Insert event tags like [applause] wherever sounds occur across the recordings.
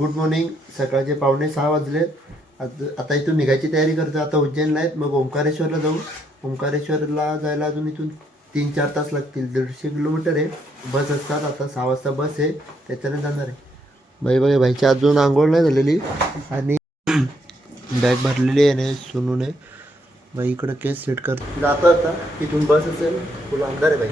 Good morning सकाळचे पावणे सहा वाजले आता आता इथून निघायची तयारी करतो. आता उज्जैनला आहेत. मग ओंकारेश्वरला जाऊ. ओंकारेश्वरला जायला अजून इथून तीन चार तास लागतील. दीडशे किलोमीटर आहे. बस असतात. आता सहा वाजता बस आहे. त्याच्याने जाणार आहे. बाई बाई भाईची अजून आंघोळ नाही झालेली. आणि बॅग भरलेली आहे ना सुनूने. बाई इकडं केस सेट कर जातो आता. तिथून बस असेल. फुल अंधार आहे बाई.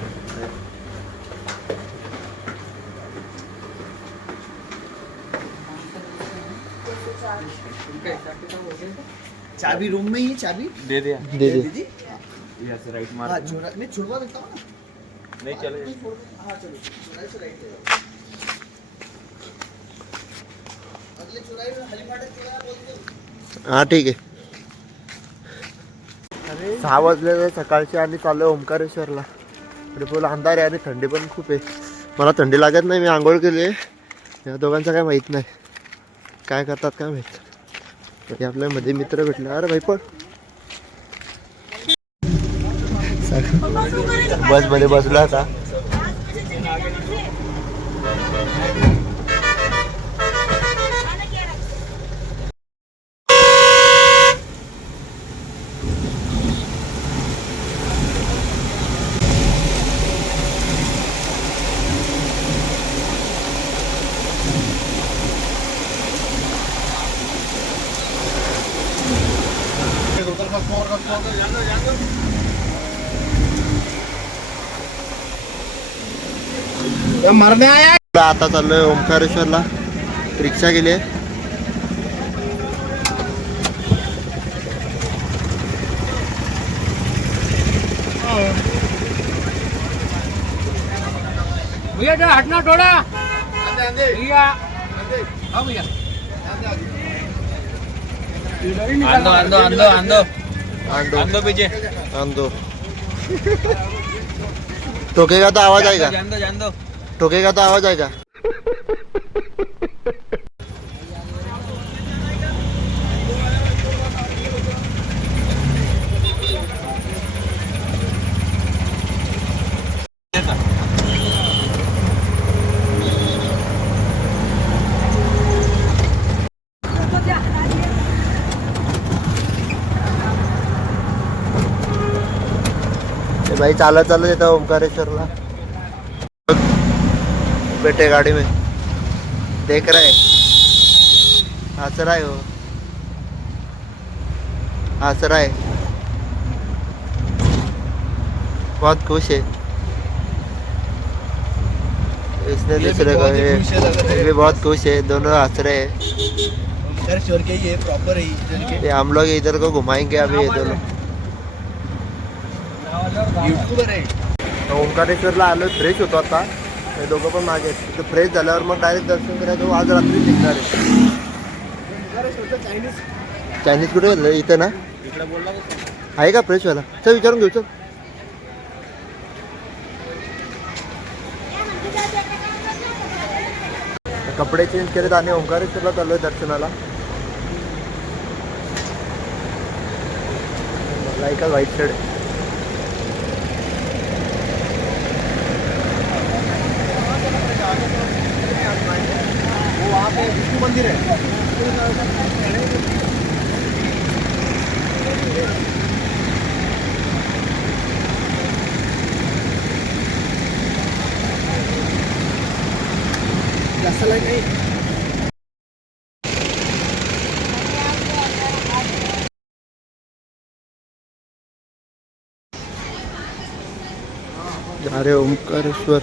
चाबी रूम में ही चाबी. दे दिया. दे दे दीदी. यहाँ से राइट मार. हाँ छोड़ा नहीं छुड़वा देता हूँ ना. नहीं चले. हाँ चलो चुराई से राइट ले जाओ। अगले चुराई में हरी फाटक चुराया बोल दो. हा ठीक आहे सहा वाजले सकाळचे आणि चाललोय ओंकारेश्वरला. आणि फुल अंधार आहे आणि थंडी पण खूप आहे. मला थंडी लागत नाही मी आंघोळ केली या दोघांचं काय माहीत नाही. काय करतात काय माहीत. तरी आपल्या मध्ये मित्र भेटला अरे भाई पण बसमध्ये बसला आता. आता चाललोय ओंकारेश्वरला. रिक्षा गेली आहे. भैया जरा हटना थोड़ा. भैया. हाँ भैया. आंदो आंदो आंदो आंदो. आंदो. आंदो पीछे. आंदो. ठोकेगा तो आवाज आएगा? जान दो जान दो ठोकेगा तो आवाज आएगा। ते भाई चालत चालत येतं ओंकारेश्वरला. बैठे गाड़ी में। देख रहे हंस रहा है। वो हंस रहा है। बहुत खुश है। इसने दूसरे को ये ये भी बहुत खुश है। दोनों हंस रहे हैं। के ये प्रॉपर है इधर हम लोग इधर को घुमाएँगे अभी ये दोनों। यूट्यूबर है। ओंकारेश्वरला आलो फ्रेश होतो आता हे दोघं पण मागे आहेत. तिथं फ्रेश झाल्यावर मग डायरेक्ट दर्शन करायचं. हो, आज रात्री निघणार आहे. चायनीज कुठे झालं इथं ना? का आहे का फ्रेशवाला चल विचारून घेऊ चल. कपडे चेंज केलेत आणि ओंकारेश्वरला आहे दर्शनाला. मला एका व्हाईट शर्ट वहाँ पे विष्णु मंदिर है। जास्त लाईन नाही। अरे ओंकारेश्वर।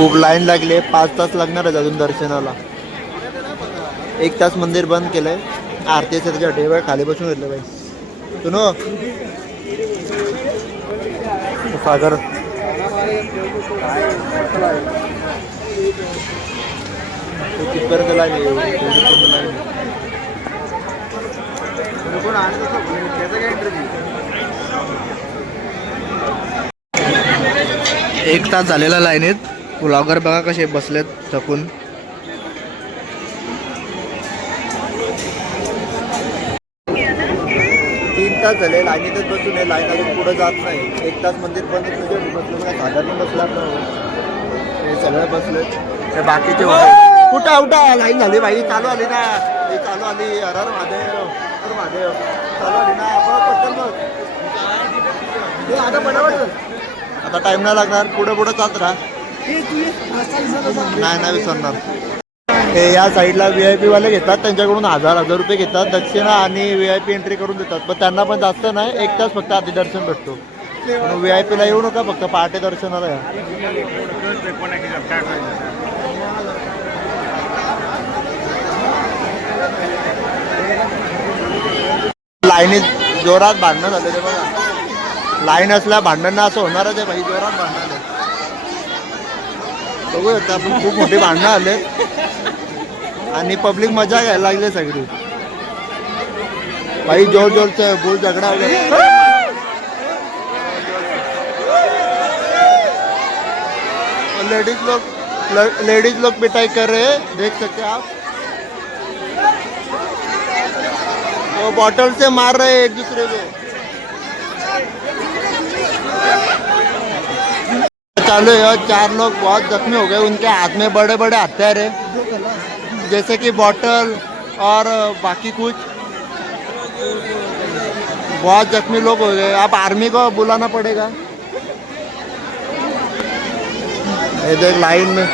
खूप लाईन लागली आहे. पाच तास लागणार आहेत अजून दर्शनाला. एक तास मंदिर बंद केलंय. आरती त्याच्या टेबल खाली बसून घेतलं बाई. सुनो. सागर. तिथपर्यंत लाईन एक तास झालेला लाईनीत. ब्लॉगर बघा कसे बसलेत थकून. तीन तास झाले लाईनीतच बसून आहे लाईन अजून पुढे जात नाही. एक तास मंदिर बंद तुझे बसलो काय सागर बसला हे सगळे बसले. ते बाकीचे कुठं उठा लाईन झाली बाई चालू आली ना. ही चालू आली. अरर महादेव अर महादेव. चालू आली ना. आपण पटकन बघ. आता पटापट. आता टाईम नाही लागणार. पुढे पुढे चालत राहा नाही नाही विसरणार. हे या साईडला व्ही आय वाले घेतात त्यांच्याकडून हजार हजार रुपये घेतात दक्षिणा आणि व्ही आय पी एंट्री करून देतात. पण त्यांना पण जास्त नाही एक तास फक्त आधी दर्शन भेटतो व्ही आय पीला येऊ नका फक्त पहाटे दर्शनाला या. लाईनीत जोरात भांडणं झाले ते बघा. लाईन असल्या भांडणं असं होणारच आहे भाई जोरात भांडणं बघू आता आपण खूप मोठी भांडणं आले. आणि पब्लिक मजा घ्यायला लागली सगळी. बाई जोर जोर बोल झगड़ा वगैरह लेडीज लोग लेडीज लोग पिटाई कर रहे हैं देख सकते आप. वो बॉटल से मार रहे हैं एक दूसरे को. चालू है और चार लोग बहुत जख्मी हो गए उनके हाथ में बड़े बड़े हथियार है। जैसे कि बॉटल और बाकी कुछ। बहुत जख्मी लोग हो गए। अब आर्मी को बुलाना पड़ेगा। इधर लाइन में।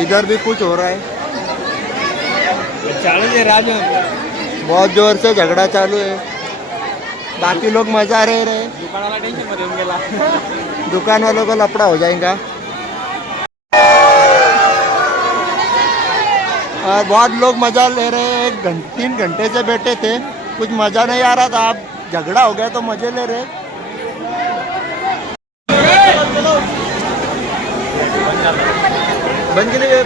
इधर भी कुछ हो रहा है। चालू राजू। बहुत ज़ोर से झगड़ा चालू है। बाकी लोग मज़ा रहे रहे। गेला. [laughs] दुकान वालों को लपड़ा हो जाएगा। और बहुत लोग मज़ा ले रहे हैं। एक घंटे तीन घंटे से बैठे थे। कुछ मज़ा नहीं आ रहा था। अब झगड़ा हो गया तो मज़े ले रहे। बंद के लिए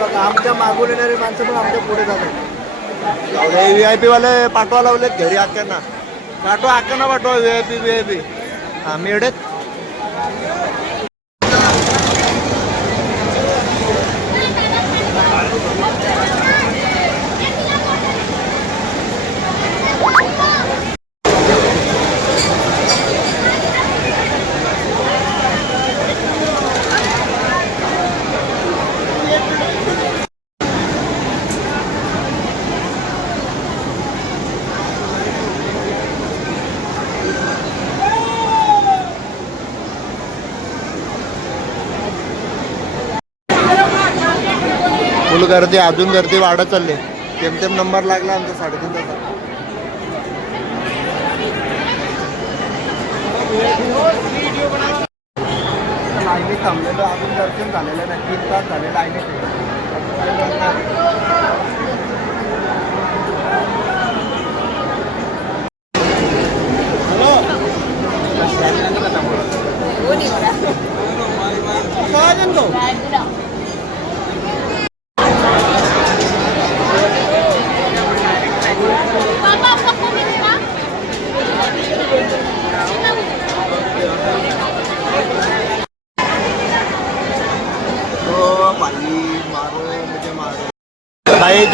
आमच्या मागून येणारी माणसं पण आमच्या पुढे जातात. व्ही आय पी वाले पाठवा लावलेत घरी आक्यांना पाठवा आक्यांना पाठवा V I P V I P हा एवढेच. फुल गर्दी अजून गर्दी वाढत चालली. तेमतेम नंबर लागला आमचा साडेतीन तासात. लाईनीत थांबलेलो अजून दर्शन झालेलं नाही. तीन तास झाले आहे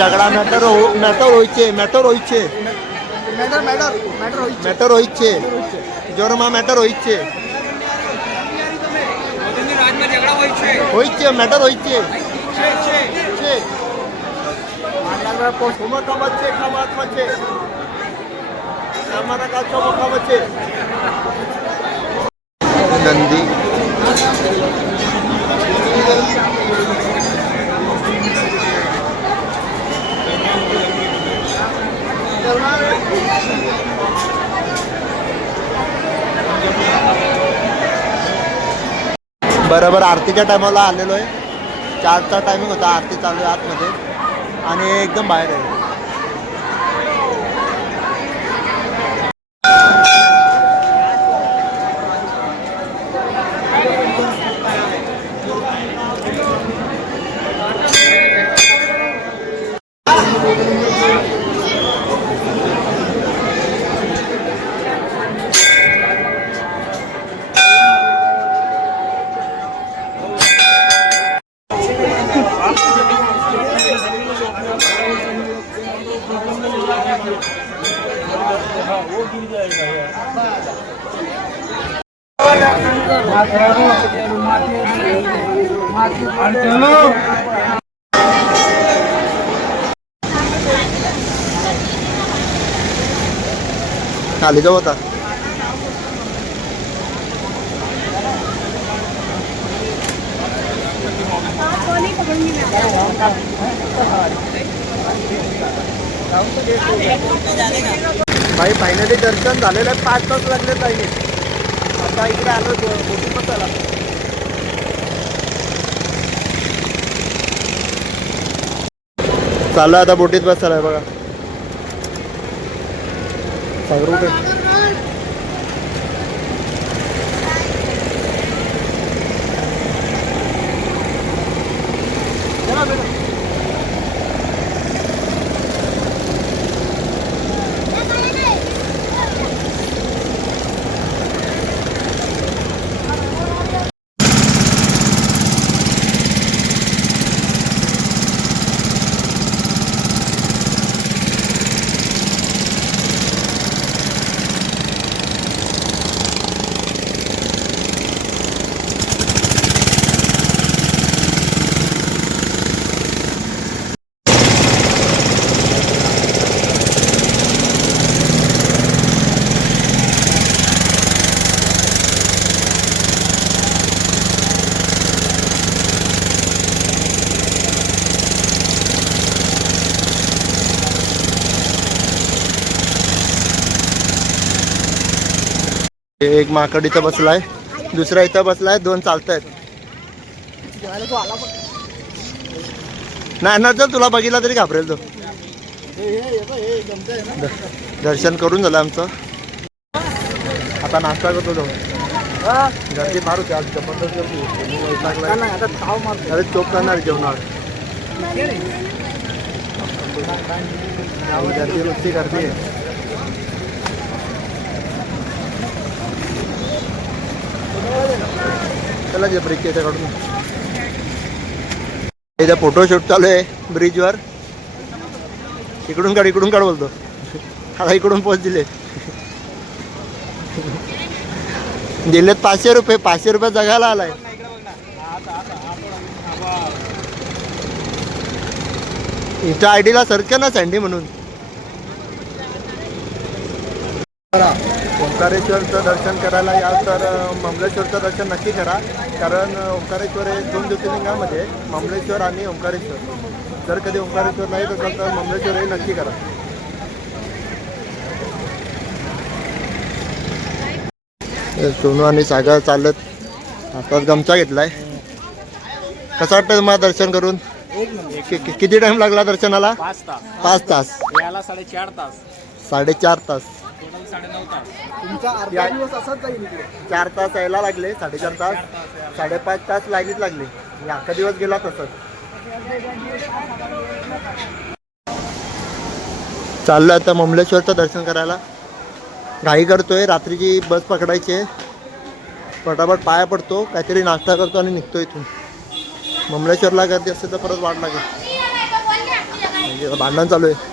ઝઘડા મેટર મેટર હોય છે મેટર હોય છે મેટર હોય છે જોરમાં મેટર હોય છે હોય છે મેટર હોય છે નંદી बरोबर आरतीच्या टायमाला आलेलो आहे. चारचा टायमिंग होता आरती चालू आहे आतमध्ये. आणि एकदम बाहेर आहे. खाली जाऊ आता. भाई फायनली दर्शन झालेलं आहे. पाच तास लागले पाहिजे आता इकडे आलो बोटिंग बसायला चालू. आहे आता बोटीत बसायला आहे बघा. सागर कुठे एक माकड इथं बसलाय. दुसरा इथं बसलाय. दोन चालतायत. नाही ना जर तुला बघितला तरी घाबरेल तो. दर्शन करून झालं आमचं. आता नाश्ता करतो तो गर्दी फार होती आज. जबरदस्त गर्दी अरे चोप करणार जेवणार गर्दी नुसती गर्दी आहे. चला जे ब्रिज त्याच्याकडून इथं फोटोशूट चालू आहे ब्रिजवर इकडून काढ इकडून काढ बोलतो. आता इकडून पोच दिले. दिलेत पाचशे रुपये पाचशे रुपये जगायला आलाय. इंस्टा आय डीला सर्च कर ना सँडी म्हणून. ओंकारेश्वरचं दर्शन करायला या तर ममलेश्वरचं दर्शन नक्की करा. कारण ओंकारेश्वर हे दोन ज्योतिर्लिंगामध्ये ममलेश्वर आणि ओंकारेश्वर. जर कधी ओंकारेश्वर नाही असेल तर ममलेश्वर हे नक्की करा. सोनू आणि सागर चालत आता गमचा घेतलाय. कसं वाटतं तुम्हाला दर्शन करून? किती टाइम लागला दर्शनाला? पाच तास. याला साडेचार तास. साडेचार तास. साडेनऊ तास. चार तास यायला लागले साडेचार तास. साडेपाच तास लाईनीत लागले. अख्खा दिवस गेला तसंच. चाललं आता ममलेश्वरचं दर्शन करायला. घाई करतोय रात्रीची बस पकडायची आहे. पटापट पाया पडतो काहीतरी नाश्ता करतो आणि निघतो इथून. ममलेश्वरला गर्दी असेल तर परत वाट लागेल. म्हणजे भांडण चालू आहे.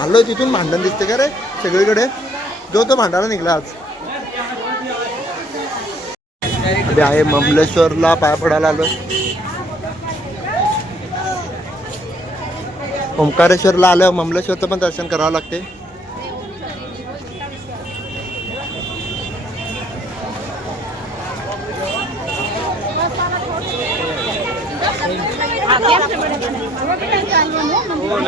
आलोय तिथून भांडण दिसते का रे? सगळीकडे. जो तो भांडारा निघला आज. अरे आहे ममलेश्वरला पाय पडायला आलो ओंकारेश्वरला आलं ममलेश्वरचं पण दर्शन करावं लागते. हो,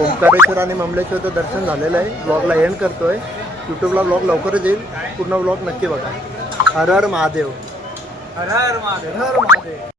ओंकारेश्वर आणि ममलेश्वरचं दर्शन झालेलं आहे. ब्लॉगला एंड करतोय. यूट्यूबला ब्लॉग लवकरच येईल. पूर्ण ब्लॉग नक्की बघा. हर हर महादेव. हर हर महादेव. हर हर महादेव.